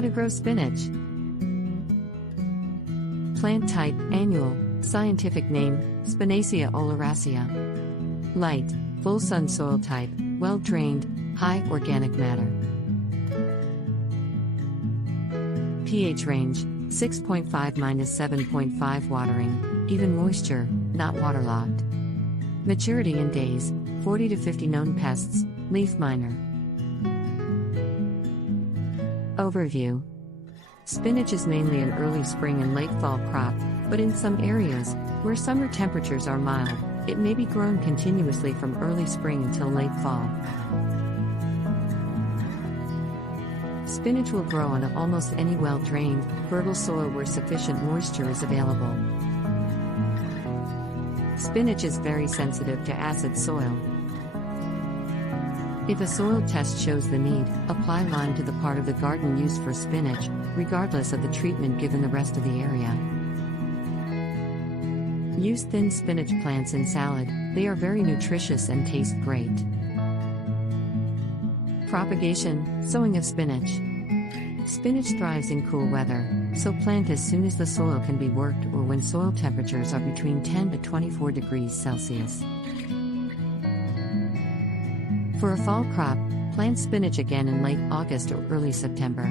How to grow spinach. Plant type, annual, scientific name, Spinacia oleracea. Light, full sun soil type, well drained, high organic matter. pH range, 6.5 - 7.5 watering, even moisture, not waterlogged. Maturity in days, 40 to 50 known pests, leaf miner. Overview. Spinach is mainly an early spring and late fall crop, but in some areas, where summer temperatures are mild, it may be grown continuously from early spring until late fall. Spinach will grow on almost any well-drained, fertile soil where sufficient moisture is available. Spinach is very sensitive to acid soil. If a soil test shows the need, apply lime to the part of the garden used for spinach, regardless of the treatment given the rest of the area. Use thin spinach plants in salad, they are very nutritious and taste great. Propagation, sowing of spinach. Spinach thrives in cool weather, so plant as soon as the soil can be worked or when soil temperatures are between 10 to 24 degrees Celsius. For a fall crop, plant spinach again in late August or early September.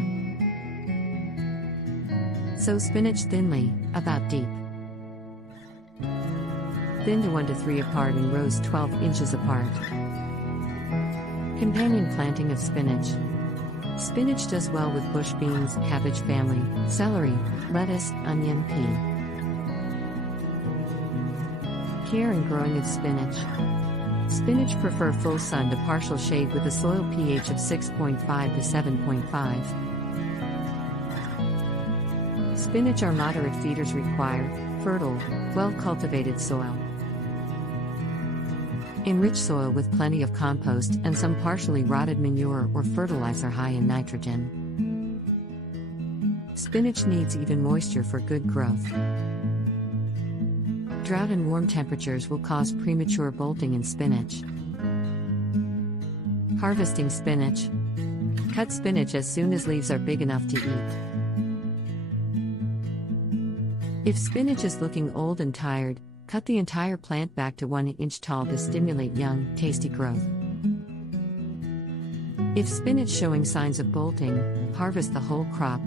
Sow spinach thinly, about deep. Thin to 1 to 3 apart in rows 12 inches apart. Companion planting of spinach. Spinach does well with bush beans, cabbage family, celery, lettuce, onion, pea. Care and growing of spinach. Spinach prefer full sun to partial shade with a soil pH of 6.5 to 7.5. Spinach are moderate feeders require fertile, well-cultivated soil. Enrich soil with plenty of compost and some partially rotted manure or fertilizer high in nitrogen. Spinach needs even moisture for good growth. Drought and warm temperatures will cause premature bolting in spinach. Harvesting spinach. Cut spinach as soon as leaves are big enough to eat. If spinach is looking old and tired, cut the entire plant back to 1 inch tall to stimulate young, tasty growth. If spinach showing signs of bolting, harvest the whole crop,